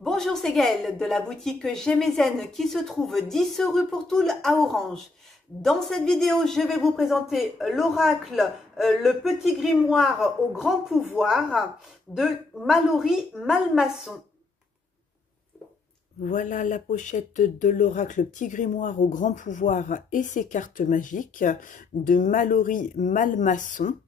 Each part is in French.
Bonjour, c'est Gaëlle de la boutique Chez Mézène qui se trouve 10 rue Pourtoul à Orange. Dans cette vidéo, je vais vous présenter l'oracle Le Petit Grimoire au Grand Pouvoir de Mallory Malmasson. Voilà la pochette de l'oracle Petit Grimoire au Grand Pouvoir et ses cartes magiques de Mallory Malmasson.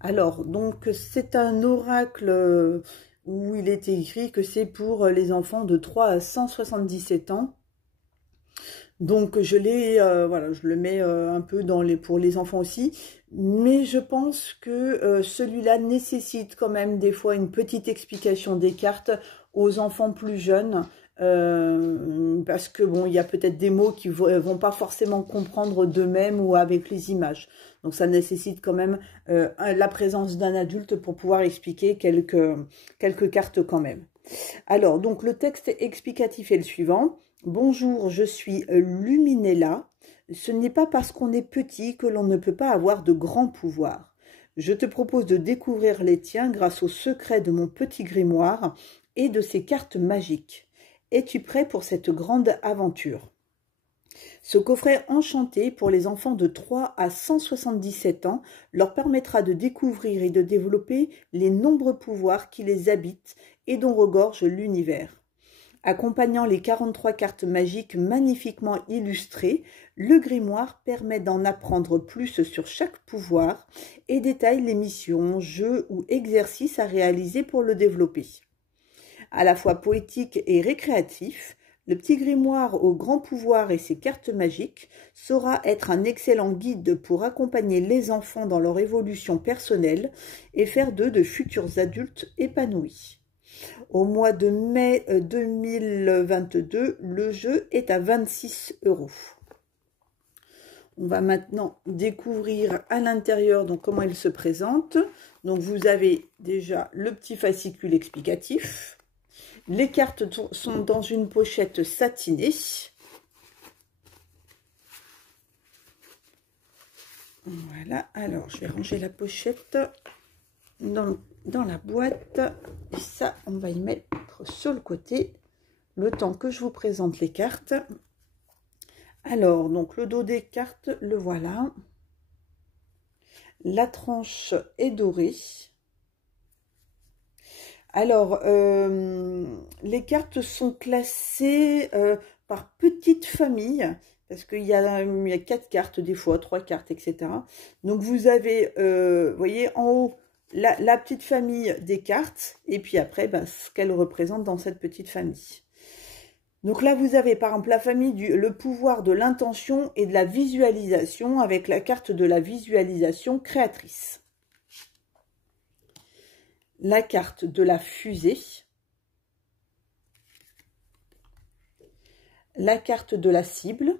Alors, donc, c'est un oracle où il est écrit que c'est pour les enfants de 3 à 177 ans. Donc, voilà, je le mets un peu pour les enfants aussi. Mais je pense que celui-là nécessite quand même des fois une petite explication des cartes aux enfants plus jeunes. Parce que bon, il y a peut-être des mots qui vont pas forcément comprendre d'eux-mêmes ou avec les images. Donc ça nécessite quand même la présence d'un adulte pour pouvoir expliquer quelques cartes quand même. Alors, donc le texte explicatif est le suivant. Bonjour, je suis Luminella. Ce n'est pas parce qu'on est petit que l'on ne peut pas avoir de grands pouvoirs. Je te propose de découvrir les tiens grâce au secret de mon petit grimoire et de ses cartes magiques. Es-tu prêt pour cette grande aventure? Ce coffret enchanté pour les enfants de 3 à 177 ans leur permettra de découvrir et de développer les nombreux pouvoirs qui les habitent et dont regorge l'univers. Accompagnant les 43 cartes magiques magnifiquement illustrées, le grimoire permet d'en apprendre plus sur chaque pouvoir et détaille les missions, jeux ou exercices à réaliser pour le développer. À la fois poétique et récréatif, le petit grimoire au grand pouvoir et ses cartes magiques saura être un excellent guide pour accompagner les enfants dans leur évolution personnelle et faire d'eux de futurs adultes épanouis. Au mois de mai 2022, le jeu est à 26 €. On va maintenant découvrir à l'intérieur donc comment il se présente. Donc vous avez déjà le petit fascicule explicatif. Les cartes sont dans une pochette satinée. Voilà, alors je vais ranger la pochette dans la boîte. Et ça, on va y mettre sur le côté le temps que je vous présente les cartes. Alors, donc le dos des cartes, le voilà. La tranche est dorée. Alors, les cartes sont classées par petite famille, parce qu'il y a 4 cartes des fois, 3 cartes, etc. Donc, vous avez, vous voyez, en haut, la petite famille des cartes, et puis après, ce qu'elle représente dans cette petite famille. Donc là, vous avez par exemple la famille le pouvoir de l'intention et de la visualisation, avec la carte de la visualisation créatrice. La carte de la fusée, la carte de la cible.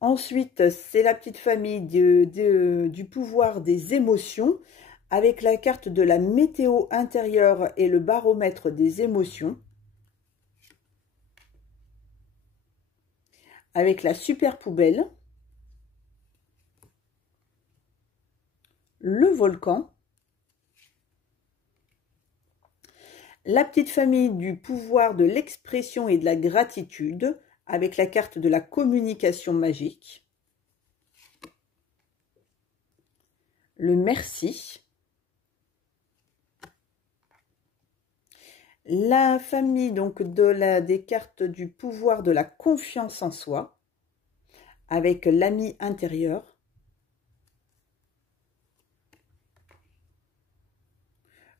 Ensuite, c'est la petite famille du pouvoir des émotions, avec la carte de la météo intérieure et le baromètre des émotions. Avec la super poubelle. Le volcan, la petite famille du pouvoir de l'expression et de la gratitude, avec la carte de la communication magique, le merci, la famille donc des cartes du pouvoir de la confiance en soi, avec l'ami intérieur,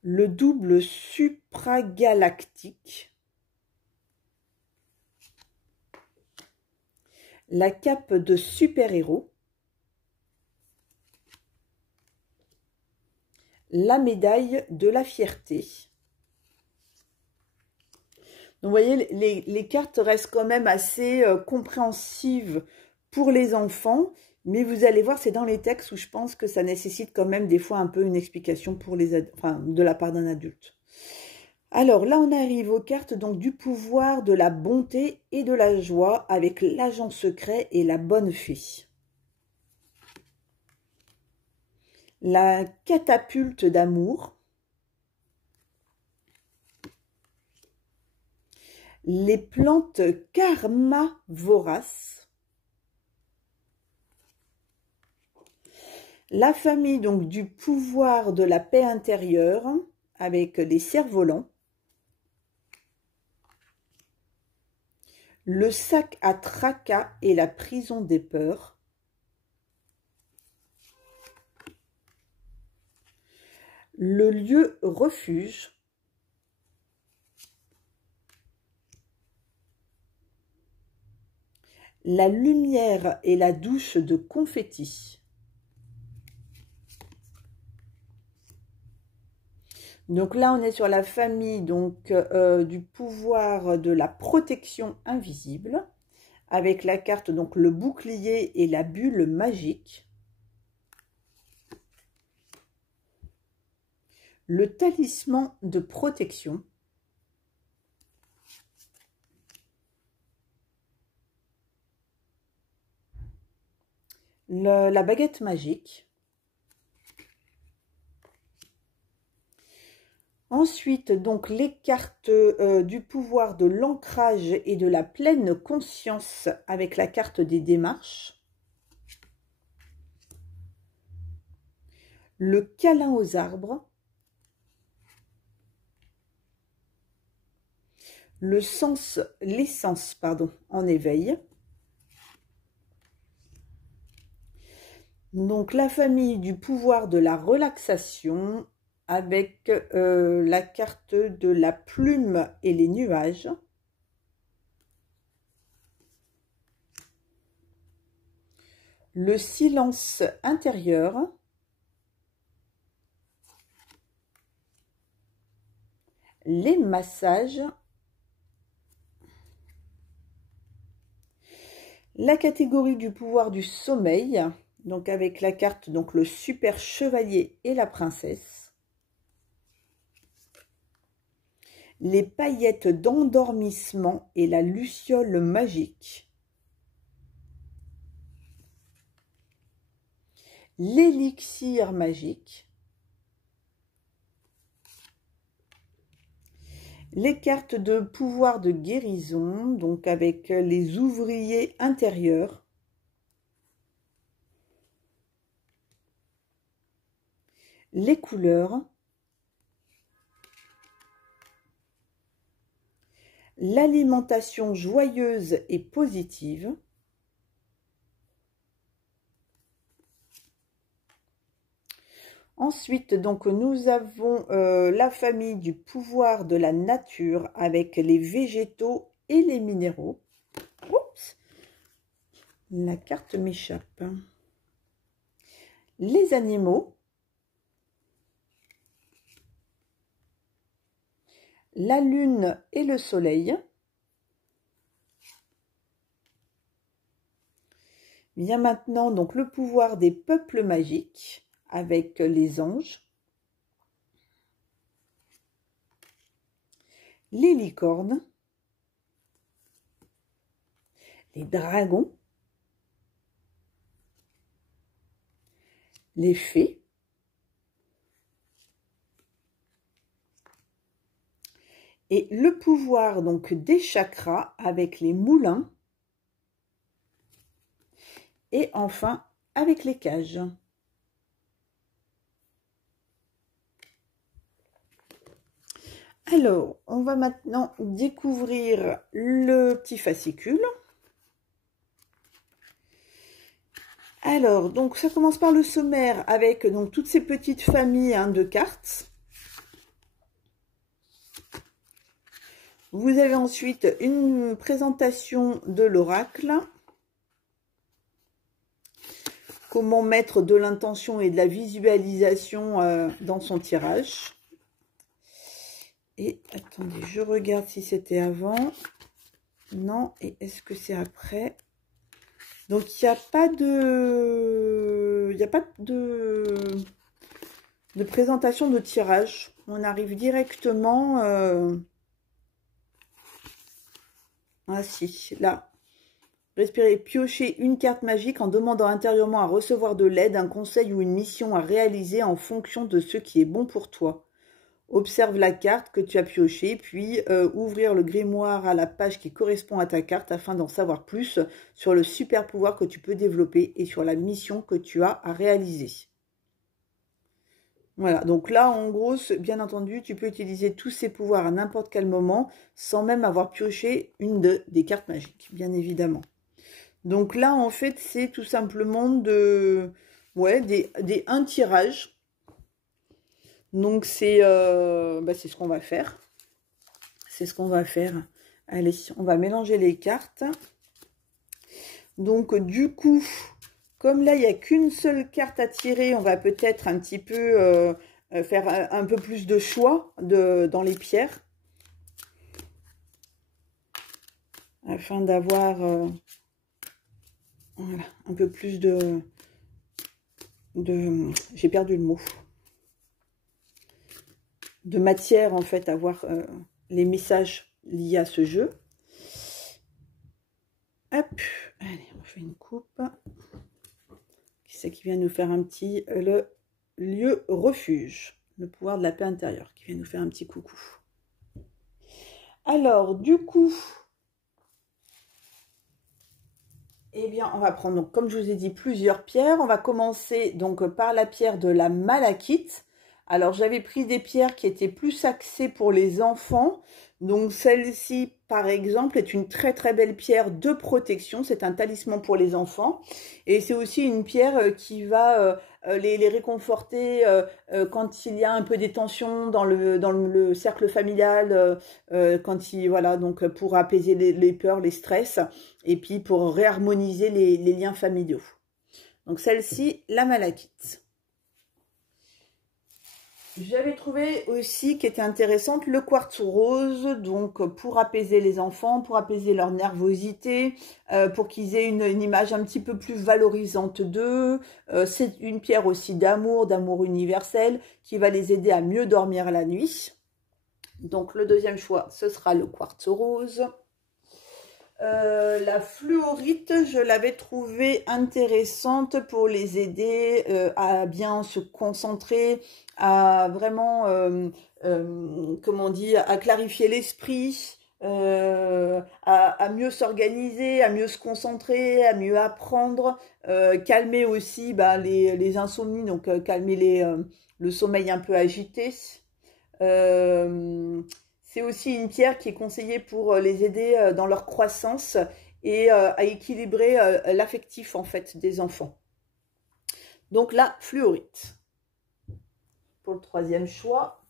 le double supragalactique, la cape de super-héros, la médaille de la fierté. Donc vous voyez, les cartes restent quand même assez compréhensives pour les enfants, mais vous allez voir, c'est dans les textes où je pense que ça nécessite quand même des fois un peu une explication pour de la part d'un adulte. Alors là, on arrive aux cartes donc du pouvoir de la bonté et de la joie avec l'agent secret et la bonne fée. La catapulte d'amour. les plantes carmavoraces. La famille donc du pouvoir de la paix intérieure avec les cerfs-volants. Le sac à tracas et la prison des peurs. Le lieu refuge. La lumière et la douche de confetti. Donc là, on est sur la famille donc, du pouvoir de la protection invisible, avec la carte donc le bouclier et la bulle magique. Le talisman de protection. La baguette magique. Ensuite, donc, les cartes du pouvoir de l'ancrage et de la pleine conscience avec la carte des démarches. Le câlin aux arbres. L'essence, en éveil. Donc, la famille du pouvoir de la relaxation avec la carte de la plume et les nuages. Le silence intérieur. Les massages. La catégorie du pouvoir du sommeil, donc avec la carte donc le super chevalier et la princesse. Les paillettes d'endormissement et la luciole magique. L'élixir magique. Les cartes de pouvoir de guérison, donc avec les ouvriers intérieurs. Les couleurs. L'alimentation joyeuse et positive. Ensuite, donc, nous avons la famille du pouvoir de la nature avec les végétaux et les minéraux. Oups, la carte m'échappe. Les animaux. La lune et le soleil. Vient maintenant donc le pouvoir des peuples magiques avec les anges, les licornes, les dragons, les fées, et le pouvoir donc des chakras avec les moulins, et enfin avec les cages. Alors, on va maintenant découvrir le petit fascicule. Alors, donc ça commence par le sommaire avec donc toutes ces petites familles de cartes. Vous avez ensuite une présentation de l'oracle. Comment mettre de l'intention et de la visualisation dans son tirage. Et attendez, je regarde si c'était avant. Non, et est-ce que c'est après? Donc, il n'y a pas de présentation de tirage. On arrive directement... Ah si, là. Respirez, piochez une carte magique en demandant intérieurement à recevoir de l'aide, un conseil ou une mission à réaliser en fonction de ce qui est bon pour toi. observe la carte que tu as piochée, puis ouvrir le grimoire à la page qui correspond à ta carte afin d'en savoir plus sur le super pouvoir que tu peux développer et sur la mission que tu as à réaliser. Voilà, donc là, en gros, bien entendu, tu peux utiliser tous ces pouvoirs à n'importe quel moment sans même avoir pioché une des cartes magiques, bien évidemment. Donc là, en fait, c'est tout simplement un tirage. Donc, c'est ce qu'on va faire. C'est ce qu'on va faire. Allez, on va mélanger les cartes. Donc, du coup, comme là, il n'y a qu'une seule carte à tirer, on va peut-être un petit peu faire un peu plus de choix dans les pierres. Afin d'avoir voilà, un peu plus de j'ai perdu le mot. De matière, en fait, à voir les messages liés à ce jeu. Hop, allez, on fait une coupe. Qui c'est qui vient nous faire un petit... le lieu refuge, le pouvoir de la paix intérieure, qui vient nous faire un petit coucou. Alors, du coup... Eh bien, on va prendre, donc, comme je vous ai dit, plusieurs pierres. On va commencer donc par la pierre de la malachite. Alors, j'avais pris des pierres qui étaient plus axées pour les enfants. Donc, celle-ci, par exemple, est une très très belle pierre de protection. C'est un talisman pour les enfants. Et c'est aussi une pierre qui va les réconforter quand il y a un peu des tensions dans le cercle familial. Voilà, donc pour apaiser les peurs, les stress. Et puis pour réharmoniser les liens familiaux. Donc celle-ci, la malachite. J'avais trouvé aussi qui était intéressante le quartz rose, donc pour apaiser les enfants, pour apaiser leur nervosité, pour qu'ils aient une image un petit peu plus valorisante d'eux. C'est une pierre aussi d'amour universel, qui va les aider à mieux dormir la nuit. Donc le deuxième choix, ce sera le quartz rose. La fluorite, je l'avais trouvée intéressante pour les aider à bien se concentrer, à vraiment, comment on dit, à clarifier l'esprit, à mieux s'organiser, à mieux se concentrer, à mieux apprendre, calmer aussi les insomnies, donc calmer le sommeil un peu agité. C'est aussi une pierre qui est conseillée pour les aider dans leur croissance et à équilibrer l'affectif en fait des enfants. Donc la fluorite. Pour le troisième choix.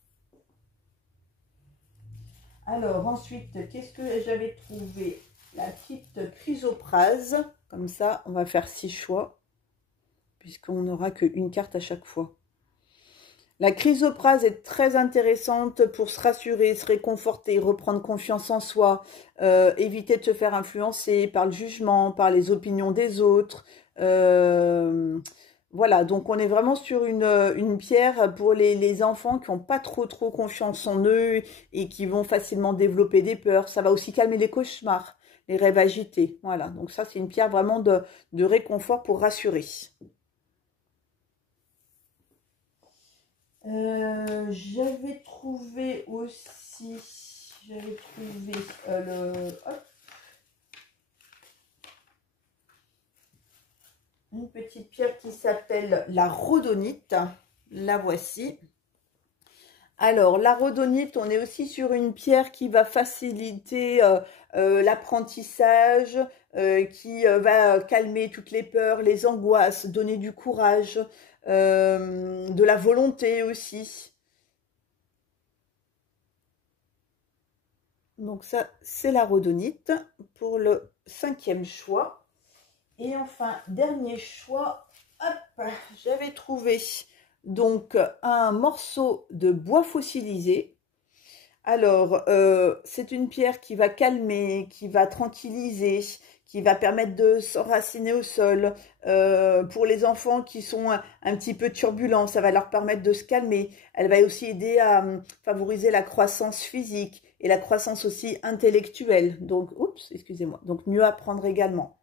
Alors ensuite, qu'est-ce que j'avais trouvé? La petite chrysoprase. Comme ça, on va faire 6 choix puisqu'on n'aura qu'une carte à chaque fois. La chrysoprase est très intéressante pour se rassurer, se réconforter, reprendre confiance en soi, éviter de se faire influencer par le jugement, par les opinions des autres. Voilà, donc on est vraiment sur une pierre pour les enfants qui n'ont pas trop confiance en eux et qui vont facilement développer des peurs. Ça va aussi calmer les cauchemars, les rêves agités. Voilà, donc ça c'est une pierre vraiment de réconfort pour rassurer. J'avais trouvé aussi, une petite pierre qui s'appelle la rhodonite. La voici. Alors, la rhodonite, on est aussi sur une pierre qui va faciliter l'apprentissage, qui va calmer toutes les peurs, les angoisses, donner du courage, de la volonté aussi. Donc ça, c'est la rhodonite pour le 5e choix. Et enfin, dernier choix, hop, j'avais trouvé donc un morceau de bois fossilisé. Alors, c'est une pierre qui va calmer, qui va tranquilliser, qui va permettre de s'enraciner au sol. Pour les enfants qui sont un petit peu turbulents, ça va leur permettre de se calmer. Elle va aussi aider à favoriser la croissance physique et la croissance aussi intellectuelle. Donc, oups, excusez-moi. Donc, mieux apprendre également.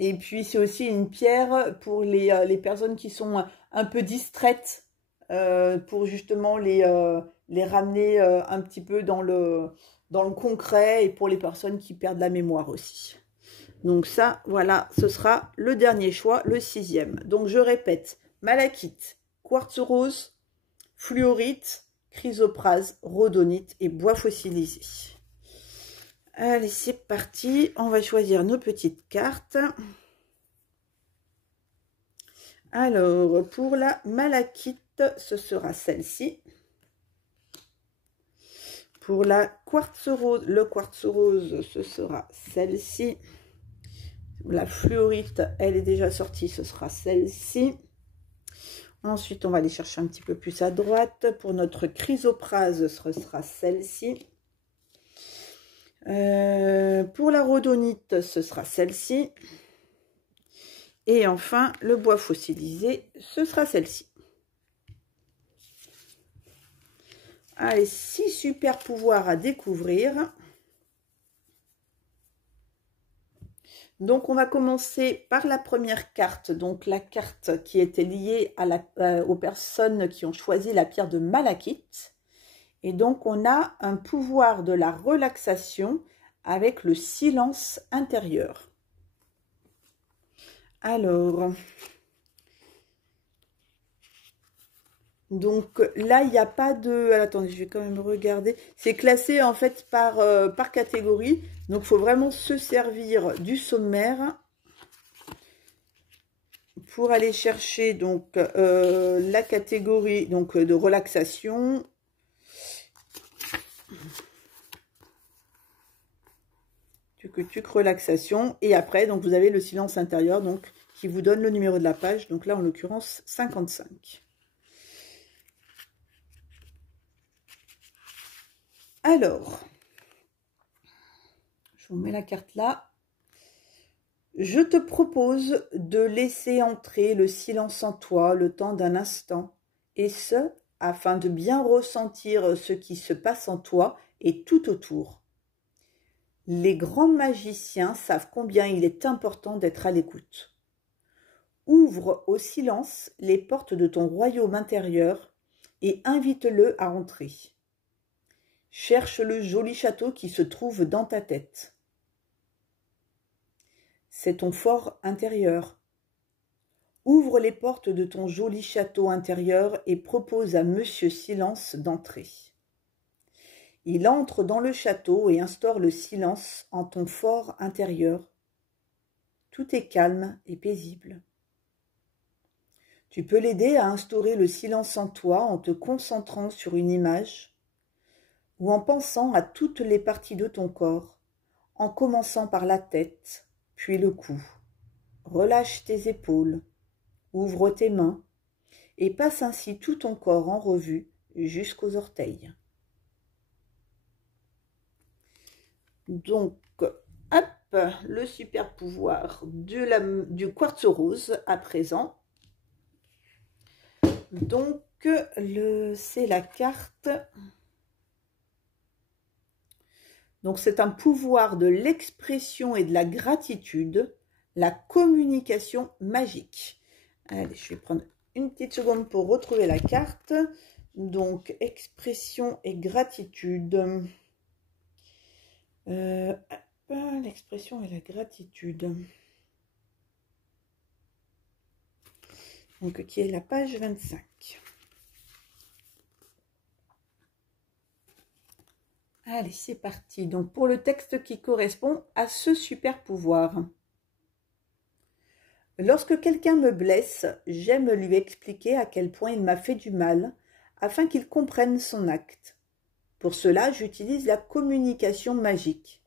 Et puis, c'est aussi une pierre pour les personnes qui sont un peu distraites, pour justement les ramener un petit peu dans le concret et pour les personnes qui perdent la mémoire aussi. Donc ça, voilà, ce sera le dernier choix, le 6e. Donc je répète, malachite, quartz rose, fluorite, chrysoprase, rhodonite et bois fossilisé. Allez, c'est parti. On va choisir nos petites cartes. Alors, pour la malachite, ce sera celle-ci. Pour la quartz rose, le quartz rose, ce sera celle-ci. La fluorite, elle est déjà sortie, ce sera celle-ci. Ensuite, on va aller chercher un petit peu plus à droite. Pour notre chrysoprase, ce sera celle-ci. Pour la rhodonite, ce sera celle-ci. Et enfin, le bois fossilisé, ce sera celle-ci. Allez, 6 super pouvoirs à découvrir. Donc, on va commencer par la première carte, donc la carte qui était liée à aux personnes qui ont choisi la pierre de malachite. Et donc, on a un pouvoir de la relaxation avec le silence intérieur. Alors, donc là, il n'y a pas de... Attendez, je vais quand même regarder. C'est classé en fait par catégorie. Donc, il faut vraiment se servir du sommaire pour aller chercher donc la catégorie donc, de relaxation. Tuc, relaxation. Et après, donc vous avez le silence intérieur donc qui vous donne le numéro de la page. Donc là, en l'occurrence, 55. Alors, je vous mets la carte là. Je te propose de laisser entrer le silence en toi le temps d'un instant, et ce, afin de bien ressentir ce qui se passe en toi et tout autour. Les grands magiciens savent combien il est important d'être à l'écoute. Ouvre au silence les portes de ton royaume intérieur et invite-le à entrer. Cherche le joli château qui se trouve dans ta tête. C'est ton fort intérieur. Ouvre les portes de ton joli château intérieur et propose à Monsieur Silence d'entrer. Il entre dans le château et instaure le silence en ton fort intérieur. Tout est calme et paisible. Tu peux l'aider à instaurer le silence en toi en te concentrant sur une image ou en pensant à toutes les parties de ton corps, en commençant par la tête, puis le cou. Relâche tes épaules, ouvre tes mains et passe ainsi tout ton corps en revue jusqu'aux orteils. Donc, hop, le super pouvoir du quartz rose à présent. Donc, c'est la carte. Donc, c'est un pouvoir de l'expression et de la gratitude, la communication magique. Allez, je vais prendre une petite seconde pour retrouver la carte. Donc, expression et gratitude. L'expression et la gratitude. Donc, qui est la page 25. Allez, c'est parti. Donc, pour le texte qui correspond à ce super pouvoir. Lorsque quelqu'un me blesse, j'aime lui expliquer à quel point il m'a fait du mal, afin qu'il comprenne son acte. Pour cela, j'utilise la communication magique.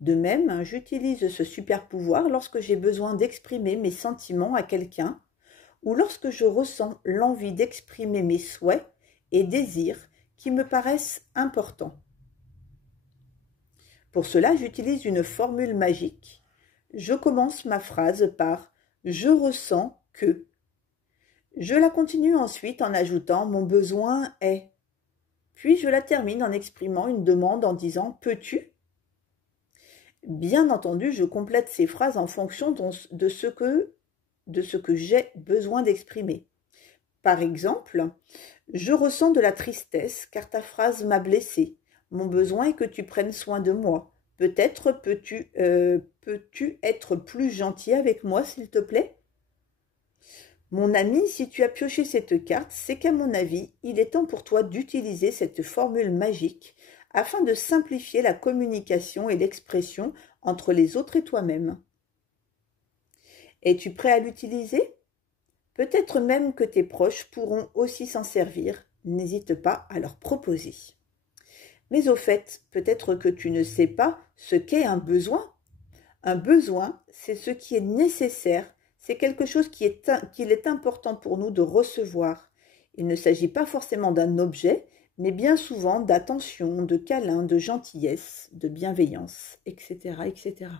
De même, j'utilise ce super pouvoir lorsque j'ai besoin d'exprimer mes sentiments à quelqu'un, ou lorsque je ressens l'envie d'exprimer mes souhaits et désirs qui me paraissent importants. Pour cela, j'utilise une formule magique. Je commence ma phrase par « je ressens que ». Je la continue ensuite en ajoutant « mon besoin est ». Puis je la termine en exprimant une demande en disant « peux-tu » ? Bien entendu, je complète ces phrases en fonction de ce que j'ai besoin d'exprimer. Par exemple, je ressens de la tristesse car ta phrase m'a blessée. Mon besoin est que tu prennes soin de moi. Peut-être peux-tu être plus gentil avec moi, s'il te plaît? Mon ami, si tu as pioché cette carte, c'est qu'à mon avis, il est temps pour toi d'utiliser cette formule magique afin de simplifier la communication et l'expression entre les autres et toi-même. Es-tu prêt à l'utiliser? Peut-être même que tes proches pourront aussi s'en servir. N'hésite pas à leur proposer. Mais au fait, peut-être que tu ne sais pas ce qu'est un besoin. Un besoin, c'est ce qui est nécessaire, c'est quelque chose qu'il est important pour nous de recevoir. Il ne s'agit pas forcément d'un objet, mais bien souvent d'attention, de câlin, de gentillesse, de bienveillance, etc., etc.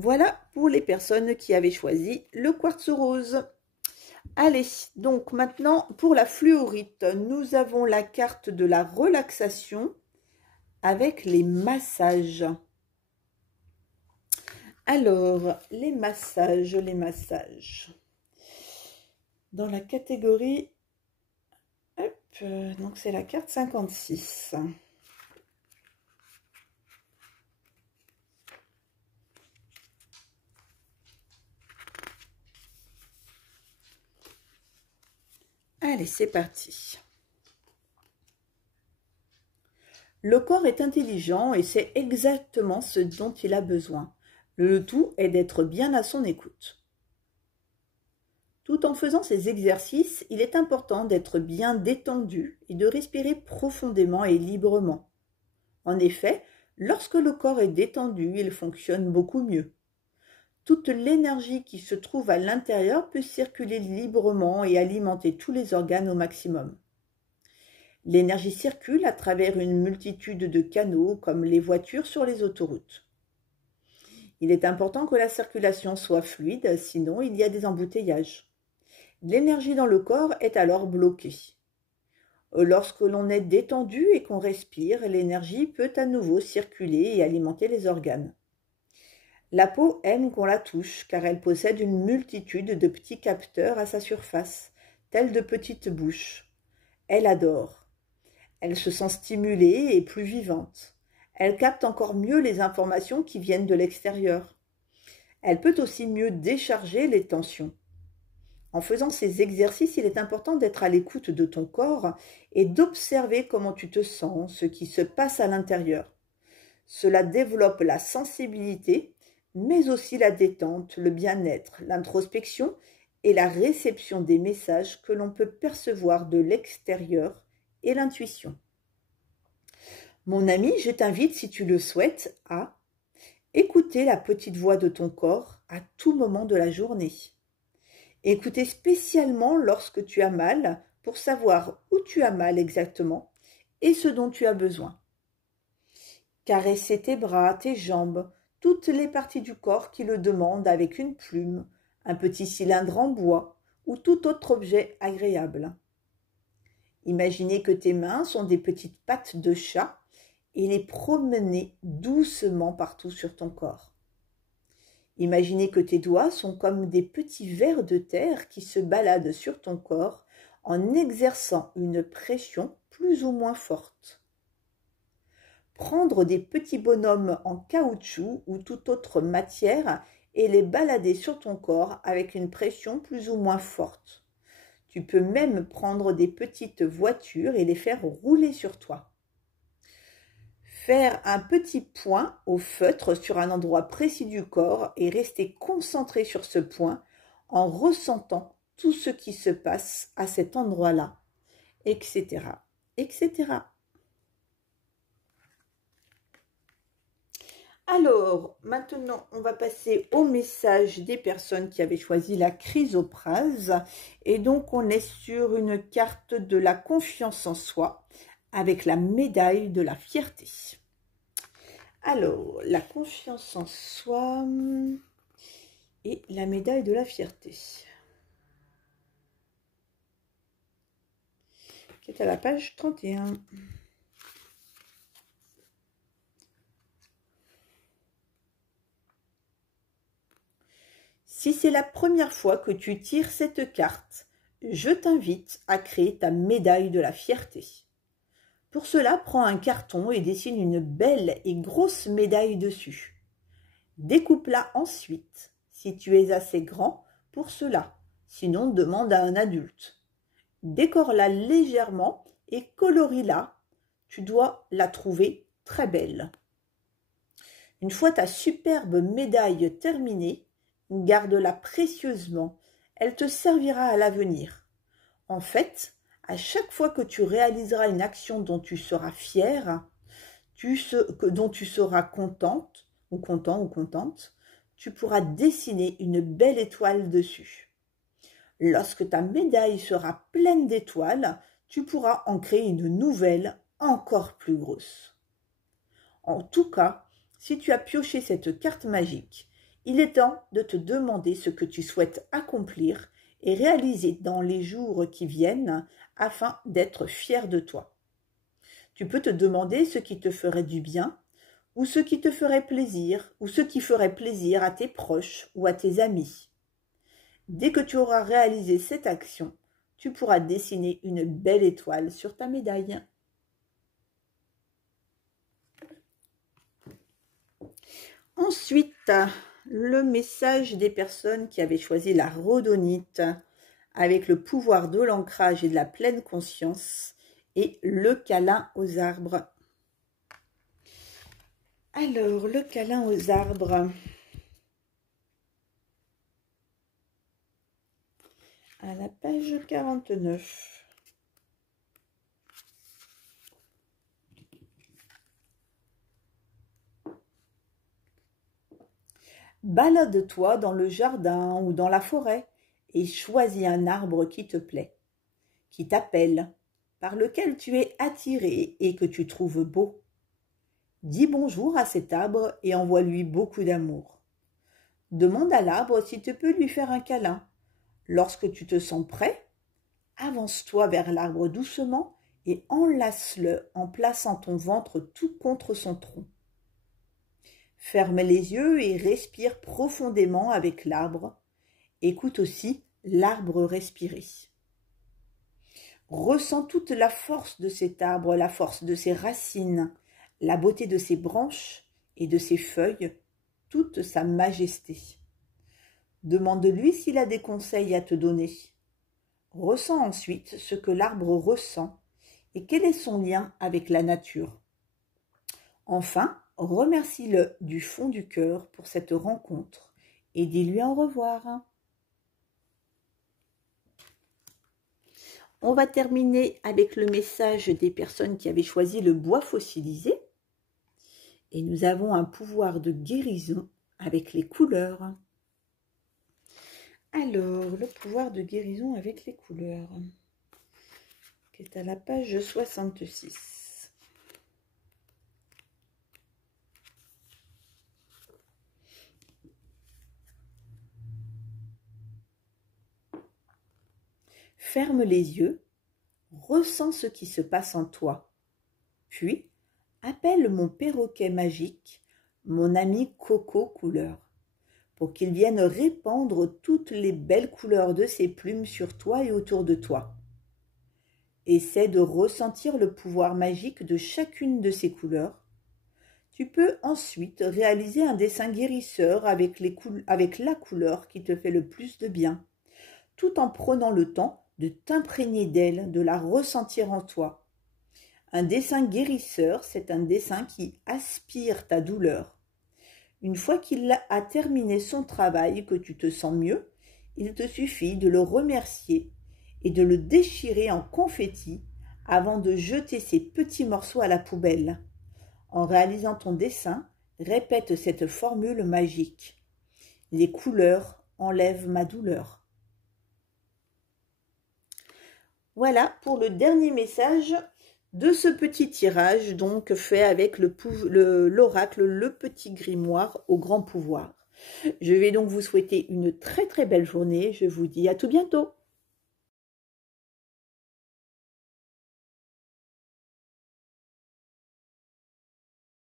Voilà pour les personnes qui avaient choisi le quartz rose. Allez, donc maintenant pour la fluorite, nous avons la carte de la relaxation avec les massages. Alors, les massages. Dans la catégorie, donc c'est la carte 56. Allez, c'est parti. Le corps est intelligent et sait exactement ce dont il a besoin. Le tout est d'être bien à son écoute. Tout en faisant ces exercices, il est important d'être bien détendu et de respirer profondément et librement. En effet, lorsque le corps est détendu, il fonctionne beaucoup mieux. Toute l'énergie qui se trouve à l'intérieur peut circuler librement et alimenter tous les organes au maximum. L'énergie circule à travers une multitude de canaux comme les voitures sur les autoroutes. Il est important que la circulation soit fluide, sinon il y a des embouteillages. L'énergie dans le corps est alors bloquée. Lorsque l'on est détendu et qu'on respire, l'énergie peut à nouveau circuler et alimenter les organes. La peau aime qu'on la touche car elle possède une multitude de petits capteurs à sa surface, tels de petites bouches. Elle adore. Elle se sent stimulée et plus vivante. Elle capte encore mieux les informations qui viennent de l'extérieur. Elle peut aussi mieux décharger les tensions. En faisant ces exercices, il est important d'être à l'écoute de ton corps et d'observer comment tu te sens, ce qui se passe à l'intérieur. Cela développe la sensibilité, mais aussi la détente, le bien-être, l'introspection et la réception des messages que l'on peut percevoir de l'extérieur et l'intuition. Mon ami, je t'invite, si tu le souhaites, à écouter la petite voix de ton corps à tout moment de la journée. Écouter spécialement lorsque tu as mal pour savoir où tu as mal exactement et ce dont tu as besoin. Caresser tes bras, tes jambes, toutes les parties du corps qui le demandent avec une plume, un petit cylindre en bois ou tout autre objet agréable. Imaginez que tes mains sont des petites pattes de chat et les promener doucement partout sur ton corps. Imaginez que tes doigts sont comme des petits vers de terre qui se baladent sur ton corps en exerçant une pression plus ou moins forte. Prendre des petits bonhommes en caoutchouc ou toute autre matière et les balader sur ton corps avec une pression plus ou moins forte. Tu peux même prendre des petites voitures et les faire rouler sur toi. Faire un petit point au feutre sur un endroit précis du corps et rester concentré sur ce point en ressentant tout ce qui se passe à cet endroit-là, etc., etc. Alors, maintenant, on va passer au message des personnes qui avaient choisi la chrysoprase. Et donc, on est sur une carte de la confiance en soi avec la médaille de la fierté. Alors, la confiance en soi et la médaille de la fierté. Qui est à la page 31. Si c'est la première fois que tu tires cette carte, je t'invite à créer ta médaille de la fierté. Pour cela, prends un carton et dessine une belle et grosse médaille dessus. Découpe-la ensuite, si tu es assez grand pour cela, sinon demande à un adulte. Décore-la légèrement et colorie-la. Tu dois la trouver très belle. Une fois ta superbe médaille terminée, garde-la précieusement. Elle te servira à l'avenir. En fait, à chaque fois que tu réaliseras une action dont tu seras fier, dont tu seras contente ou content ou contente, tu pourras dessiner une belle étoile dessus. Lorsque ta médaille sera pleine d'étoiles, tu pourras en créer une nouvelle encore plus grosse. En tout cas, si tu as pioché cette carte magique, il est temps de te demander ce que tu souhaites accomplir et réaliser dans les jours qui viennent afin d'être fier de toi. Tu peux te demander ce qui te ferait du bien ou ce qui te ferait plaisir ou ce qui ferait plaisir à tes proches ou à tes amis. Dès que tu auras réalisé cette action, tu pourras dessiner une belle étoile sur ta médaille. Ensuite, le message des personnes qui avaient choisi la rhodonite avec le pouvoir de l'ancrage et de la pleine conscience et le câlin aux arbres. Alors, le câlin aux arbres. À la page 49. Balade-toi dans le jardin ou dans la forêt et choisis un arbre qui te plaît, qui t'appelle, par lequel tu es attiré et que tu trouves beau. Dis bonjour à cet arbre et envoie-lui beaucoup d'amour. Demande à l'arbre si tu peux lui faire un câlin. Lorsque tu te sens prêt, avance-toi vers l'arbre doucement et enlace-le en plaçant ton ventre tout contre son tronc. Ferme les yeux et respire profondément avec l'arbre. Écoute aussi l'arbre respirer. Ressens toute la force de cet arbre, la force de ses racines, la beauté de ses branches et de ses feuilles, toute sa majesté. Demande-lui s'il a des conseils à te donner. Ressens ensuite ce que l'arbre ressent et quel est son lien avec la nature. Enfin, remercie-le du fond du cœur pour cette rencontre et dis-lui au revoir. On va terminer avec le message des personnes qui avaient choisi le bois fossilisé. Et nous avons un pouvoir de guérison avec les couleurs. Alors, le pouvoir de guérison avec les couleurs, qui est à la page 66. Ferme les yeux, ressens ce qui se passe en toi. Puis, appelle mon perroquet magique, mon ami Coco Couleur, pour qu'il vienne répandre toutes les belles couleurs de ses plumes sur toi et autour de toi. Essaie de ressentir le pouvoir magique de chacune de ces couleurs. Tu peux ensuite réaliser un dessin guérisseur avec la couleur qui te fait le plus de bien, tout en prenant le temps de t'imprégner d'elle, de la ressentir en toi. Un dessin guérisseur, c'est un dessin qui aspire ta douleur. Une fois qu'il a terminé son travail, que tu te sens mieux, il te suffit de le remercier et de le déchirer en confetti avant de jeter ces petits morceaux à la poubelle. En réalisant ton dessin, répète cette formule magique. Les couleurs enlèvent ma douleur. Voilà pour le dernier message de ce petit tirage, donc fait avec l'oracle, le petit grimoire au grand pouvoir. Je vais donc vous souhaiter une très très belle journée. Je vous dis à tout bientôt.